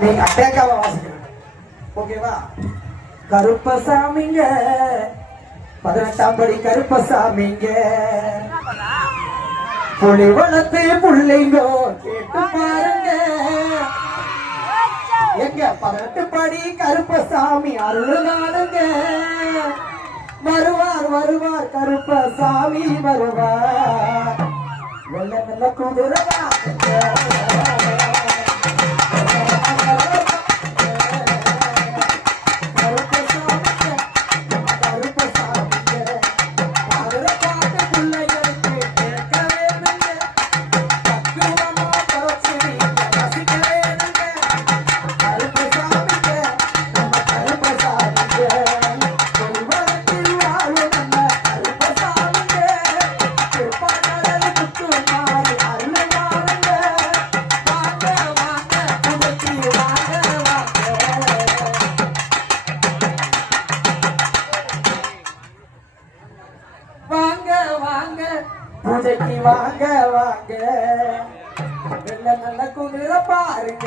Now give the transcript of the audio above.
நீங்க அட்டேக்காவ வாசிக்கணும். ஓகேவா? கருப்பசாமிங்க 18ஆம் படி கருப்பசாமிங்க புலி வளர்த்து புள்ளைங்கோ கேட்டு பாருங்க. எங்க 18 படி கருப்பசாமி அருள்நாளுங்க. வருவார் வருவார் கருப்பசாமி வருவார். வெள்ள வெள்ள குதிரவா பூஜைக்கு வாங்க வாங்க நல்ல குதிரை பாருங்க.